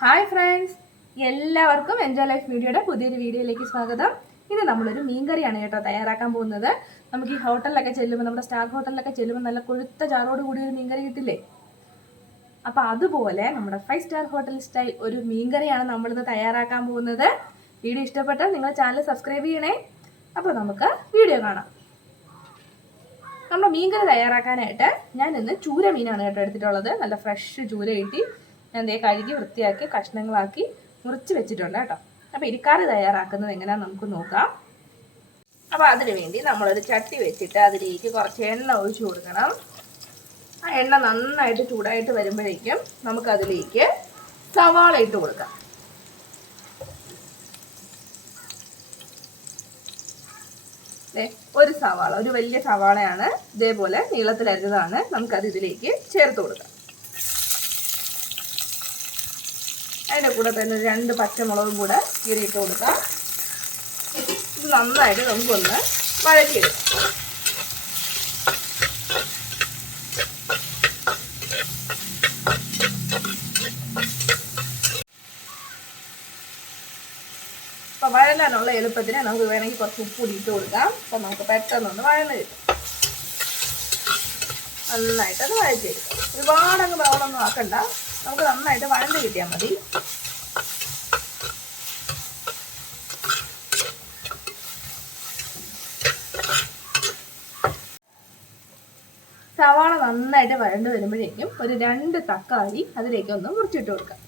Hi friends, എല്ലാവർക്കും enjoy life വീഡിയോയുടെ പുതിയൊരു വീഡിയോയിലേക്ക് സ്വാഗതം. ഇത് നമ്മളൊരു മീൻകറിയാണ് കേട്ടോ തയ്യാറാക്കാൻ പോകുന്നത്. നമുക്ക് ഈ ഹോട്ടലിലൊക്കെ ചെല്ലുമ്പോൾ, നമ്മുടെ സ്റ്റാർ ഹോട്ടലിലൊക്കെ ചെല്ലുമ്പോൾ നല്ല കൊഴുത്ത ചാറോട് കൂടി ഒരു മീൻകറി കിട്ടില്ലേ? അപ്പോൾ അതുപോലെ നമ്മുടെ 5 സ്റ്റാർ ഹോട്ടൽ സ്റ്റൈൽ ഒരു മീൻകറിയാണ് നമ്മളിന്ന് തയ്യാറാക്കാൻ പോകുന്നത്. വീഡിയോ ഇഷ്ടപ്പെട്ടാൽ നിങ്ങൾ ചാനൽ സബ്സ്ക്രൈബ് ചെയ്യണേ. അപ്പോൾ നമുക്ക് വീഡിയോ കാണാം. നമ്മുടെ മീൻകറി തയ്യാറാക്കാനായിട്ട് ഞാൻ ഇന്ന് ചൂര മീനാണ് കേട്ടോ എടുത്തിട്ടുള്ളത്. നല്ല ഫ്രഷ് ചൂര കിട്ടി ഞാൻ കഴുകി വൃത്തിയാക്കി കഷ്ണങ്ങളാക്കി മുറിച്ച് വെച്ചിട്ടുണ്ട് കേട്ടോ. അപ്പോൾ ഇരിക്കാറ് തയ്യാറാക്കുന്നത് എങ്ങനെയാണെന്ന് നമുക്ക് നോക്കാം. അപ്പോൾ അതിനു വേണ്ടി നമ്മളൊരു ചട്ടി വെച്ചിട്ട് അതിലേക്ക് കുറച്ച് എണ്ണ ഒഴിച്ചു കൊടുക്കണം. ആ എണ്ണ നന്നായിട്ട് ചൂടായിട്ട് വരുമ്പോഴേക്കും നമുക്കതിലേക്ക് സവാള ഇട്ട് കൊടുക്കാം. ഒരു സവാള, ഒരു വലിയ സവാളയാണ്, ഇതേപോലെ നീളത്തിലരിഞ്ഞതാണ്. നമുക്കത് ഇതിലേക്ക് ചേർത്ത് കൊടുക്കാം. അതിൻ്റെ കൂടെ തന്നെ 2 പച്ചമുളകും കൂടെ കീറിയിട്ട് കൊടുക്കാം. ഇത് നന്നായിട്ട് നമുക്കൊന്ന് വഴറ്റിയെടുക്കാം. അപ്പോൾ വഴലാനുള്ള എളുപ്പത്തിന് നമുക്ക് വേണമെങ്കിൽ കുറച്ച് ഉപ്പ് കൂടി ഇട്ട് കൊടുക്കാം. അപ്പം നമുക്ക് പെട്ടെന്നൊന്ന് വഴന്ന് കിട്ടും. നന്നായിട്ടത് വഴറ്റിയെടുക്കാം. ഒരുപാടങ്ങ് ബ്രൗണൊന്നും ആക്കണ്ട, നമുക്ക് നന്നായിട്ട് വഴണ്ട് കിട്ടിയാൽ മതി. സവാള നന്നായിട്ട് വഴണ്ട് വരുമ്പോഴേക്കും ഒരു 2 തക്കാളി അതിലേക്ക് ഒന്ന് മുറിച്ചിട്ട് കൊടുക്കാം.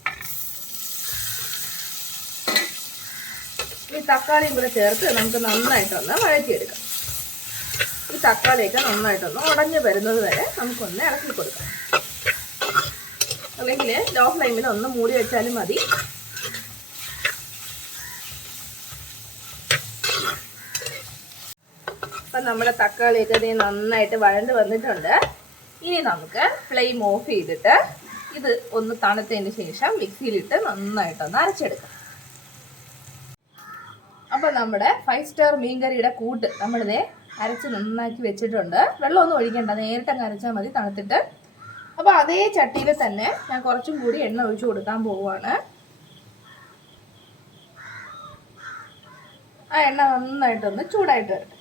ഈ തക്കാളിയും കൂടെ ചേർത്ത് നമുക്ക് നന്നായിട്ടൊന്ന് വഴറ്റിയെടുക്കാം. ഈ തക്കാളിയൊക്കെ നന്നായിട്ടൊന്ന് ഉടഞ്ഞു വരുന്നത് വരെ നമുക്കൊന്ന് ഇളക്കി കൊടുക്കാം. അല്ലെങ്കിൽ ലോ ഫ്ലെയിമിൽ ഒന്ന് മൂടി വെച്ചാലും മതി. അപ്പം നമ്മുടെ തക്കാളിയൊക്കെ നന്നായിട്ട് വഴണ്ട് വന്നിട്ടുണ്ട്. ഇനി നമുക്ക് ഫ്ലെയിം ഓഫ് ചെയ്തിട്ട് ഇത് ഒന്ന് തണുത്തതിന് ശേഷം മിക്സിയിലിട്ട് നന്നായിട്ടൊന്ന് അരച്ചെടുക്കാം. അപ്പം നമ്മുടെ 5 സ്റ്റാർ മീൻകറിയുടെ കൂട്ട് നമ്മളിതേ അരച്ച് നന്നാക്കി വെച്ചിട്ടുണ്ട്. വെള്ളമൊന്നും ഒഴിക്കണ്ട, നേരിട്ട് അങ്ങ് അരച്ചാൽ മതി തണുത്തിട്ട്. അപ്പോൾ അതേ ചട്ടിയിൽ തന്നെ ഞാൻ കുറച്ചും കൂടി എണ്ണ ഒഴിച്ചു കൊടുക്കാൻ പോവുകയാണ്. ആ എണ്ണ നന്നായിട്ടൊന്ന് ചൂടായിട്ട് വരട്ടെ.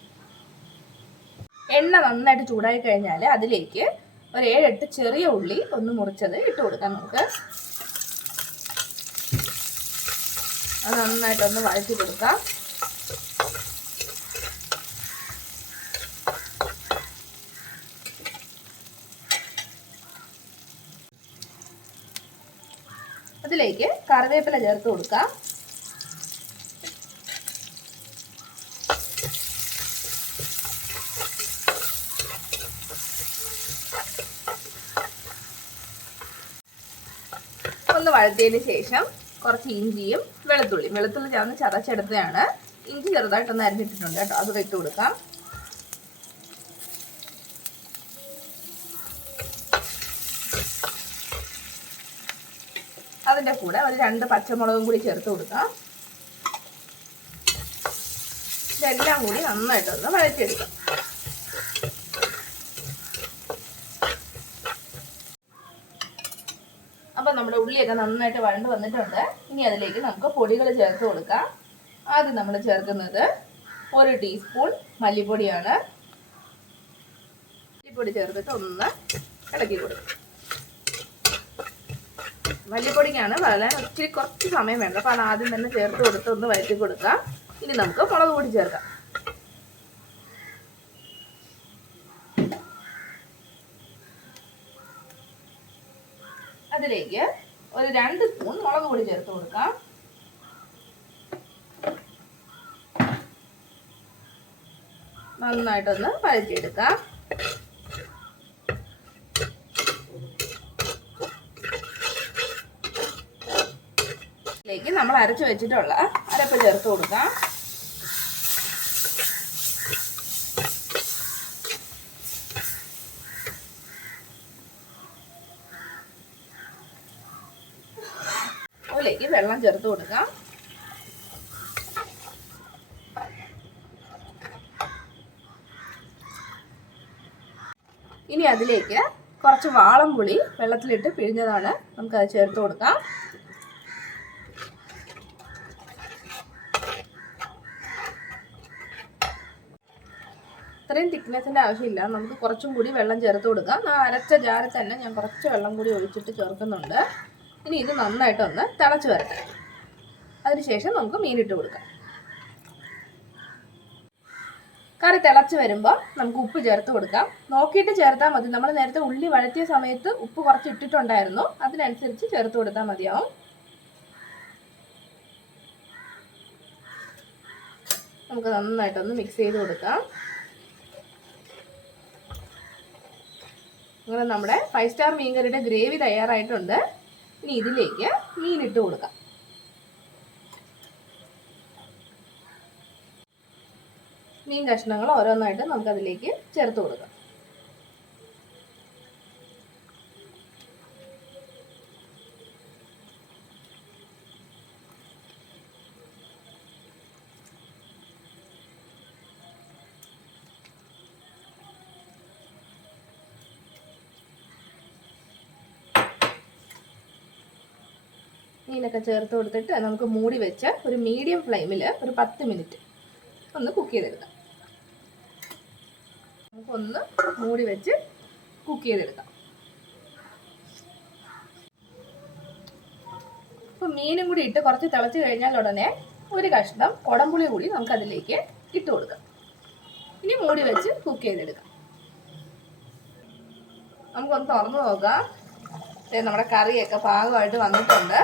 എണ്ണ നന്നായിട്ട് ചൂടായി കഴിഞ്ഞാൽ അതിലേക്ക് ഒരു 7-8 ചെറിയ ഉള്ളി ഒന്ന് മുറിച്ചത് ഇട്ട് കൊടുക്കാം. നമുക്ക് അത് നന്നായിട്ടൊന്ന് വഴറ്റി കൊടുക്കാം. അതിലേക്ക് കറിവേപ്പില ചേർത്ത് കൊടുക്കാം. ഒന്ന് വഴറ്റിയതിന് ശേഷം കുറച്ച് ഇഞ്ചിയും വെളുത്തുള്ളി ചേർന്ന് ചതച്ചെടുത്തതാണ്. ഇഞ്ചി ചെറുതായിട്ടൊന്ന് അരിഞ്ഞിട്ടിട്ടുണ്ട് കേട്ടോ, അത് ഇട്ട് കൊടുക്കാം. അതിൻ്റെ കൂടെ ഒരു 2 പച്ചമുളകും കൂടി ചേർത്ത് കൊടുക്കാം. ഇതെല്ലാം കൂടി നന്നായിട്ടൊന്ന് വഴറ്റിയെടുക്കാം. അപ്പം നമ്മുടെ ഉള്ളിയൊക്കെ നന്നായിട്ട് വഴണ്ട് വന്നിട്ടുണ്ട്. ഇനി അതിലേക്ക് നമുക്ക് പൊടികൾ ചേർത്ത് കൊടുക്കാം. ആദ്യം നമ്മൾ ചേർക്കുന്നത് 1 ടീസ്പൂൺ മല്ലിപ്പൊടിയാണ്. മല്ലിപ്പൊടി ചേർത്തിട്ട് ഒന്ന് ഇളക്കി കൊടുക്കും. മല്ലിപ്പൊടിക്കാണ് വളരെ കുറച്ച് സമയം വേണ്ട. അപ്പോൾ അത് ആദ്യം തന്നെ ചേർത്ത് കൊടുത്ത് ഒന്ന് വഴറ്റി കൊടുക്കാം. ഇനി നമുക്ക് മുളക് പൊടി ചേർക്കാം. അതിലേക്ക് ഒരു 2 സ്പൂൺ മുളക് പൊടി ചേർത്ത് കൊടുക്കാം. നന്നായിട്ടൊന്ന് വഴറ്റിയെടുക്കാം. ഇതിലേക്ക് നമ്മൾ അരച്ചു വെച്ചിട്ടുള്ള അരപ്പ് ചേർത്ത് കൊടുക്കാം. അതിലേക്ക് വെള്ളം ചേർത്ത് കൊടുക്കാം. ഇനി അതിലേക്ക് കുറച്ച് വാളംപുളി വെള്ളത്തിലിട്ട് പിഴിഞ്ഞതാണ് നമുക്കത് ചേർത്ത് കൊടുക്കാം. ഇത്രയും തിക്നെസ്സിൻ്റെ ആവശ്യമില്ല, നമുക്ക് കുറച്ചും കൂടി വെള്ളം ചേർത്ത് കൊടുക്കാം. ആ അരച്ച ജാറിൽ തന്നെ ഞാൻ കുറച്ച് വെള്ളം കൂടി ഒഴിച്ചിട്ട് ചേർക്കുന്നുണ്ട്. ഇനി ഇത് നന്നായിട്ടൊന്ന് തിളച്ച് വരട്ടെ. അതിനുശേഷം നമുക്ക് മീനിട്ട് കൊടുക്കാം. കറി തിളച്ച് വരുമ്പോൾ നമുക്ക് ഉപ്പ് ചേർത്ത് കൊടുക്കാം. നോക്കിയിട്ട് ചേർത്താൽ മതി. നമ്മൾ നേരത്തെ ഉള്ളി വഴറ്റിയ സമയത്ത് ഉപ്പ് കുറച്ച് ഇട്ടിട്ടുണ്ടായിരുന്നു, അതിനനുസരിച്ച് ചേർത്ത് കൊടുത്താൽ മതിയാവും. നമുക്ക് നന്നായിട്ടൊന്ന് മിക്സ് ചെയ്ത് കൊടുക്കാം. അങ്ങനെ നമ്മുടെ 5 സ്റ്റാർ മീൻകറിയുടെ ഗ്രേവി തയ്യാറായിട്ടുണ്ട്. ഇനി ഇതിലേക്ക് മീനിട്ട് കൊടുക്കാം. മീൻ കഷ്ണങ്ങൾ ഓരോന്നായിട്ട് നമുക്കതിലേക്ക് ചേർത്ത് കൊടുക്കാം. മീനൊക്കെ ചേർത്ത് കൊടുത്തിട്ട് നമുക്ക് മൂടി വെച്ച് ഒരു മീഡിയം ഫ്ലെയിമിൽ ഒരു 10 മിനിറ്റ് ഒന്ന് കുക്ക് ചെയ്തെടുക്കാം. നമുക്കൊന്ന് മൂടി വെച്ച് കുക്ക് ചെയ്തെടുക്കാം. ഇപ്പം മീനും കൂടി ഇട്ട് കുറച്ച് തിളച്ച് കഴിഞ്ഞാൽ ഉടനെ ഒരു കഷ്ണം കുടംപുളി കൂടി നമുക്കതിലേക്ക് ഇട്ട് കൊടുക്കാം. ഇനി മൂടി വെച്ച് കുക്ക് ചെയ്തെടുക്കാം. നമുക്കൊന്ന് തുറന്നു നോക്കാം. നമ്മുടെ കറിയൊക്കെ പാകമായിട്ട് വന്നിട്ടുണ്ട്.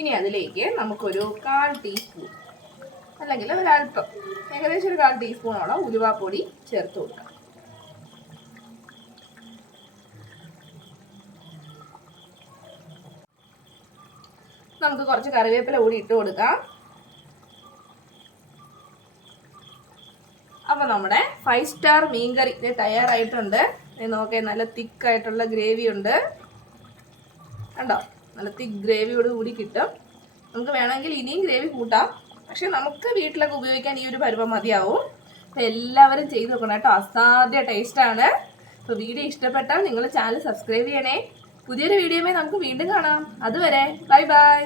ഇനി അതിലേക്ക് നമുക്കൊരു 1/4 ടീസ്പൂൺ അല്ലെങ്കിൽ ഒരല്പം, ഏകദേശം ഒരു 1/4 ടീസ്പൂണോളം ഉലുവാപ്പൊടി ചേർത്ത് കൊടുക്കാം. നമുക്ക് കുറച്ച് കറിവേപ്പില കൂടി ഇട്ട് കൊടുക്കാം. അപ്പോൾ നമ്മുടെ 5 സ്റ്റാർ മീൻകറി തയ്യാറായിട്ടുണ്ട്. നോക്കേ, നല്ല തിക്കായിട്ടുള്ള ഗ്രേവി ഉണ്ട് കണ്ടോ. നല്ല തിക്ക് ഗ്രേവിയോട് കൂടി കിട്ടും. നമുക്ക് വേണമെങ്കിൽ ഇനിയും ഗ്രേവി കൂട്ടാം, പക്ഷെ നമുക്ക് വീട്ടിലൊക്കെ ഉപയോഗിക്കാൻ ഈ ഒരു പരുവം മതിയാവും. അപ്പോൾ എല്ലാവരും ചെയ്ത് നോക്കണം കേട്ടോ, അസാധ്യ ടേസ്റ്റാണ്. അപ്പോൾ വീഡിയോ ഇഷ്ടപ്പെട്ടാൽ നിങ്ങൾ ചാനൽ സബ്സ്ക്രൈബ് ചെയ്യണേ. പുതിയൊരു വീഡിയോയുമായി നമുക്ക് വീണ്ടും കാണാം. അതുവരെ ബൈ ബൈ.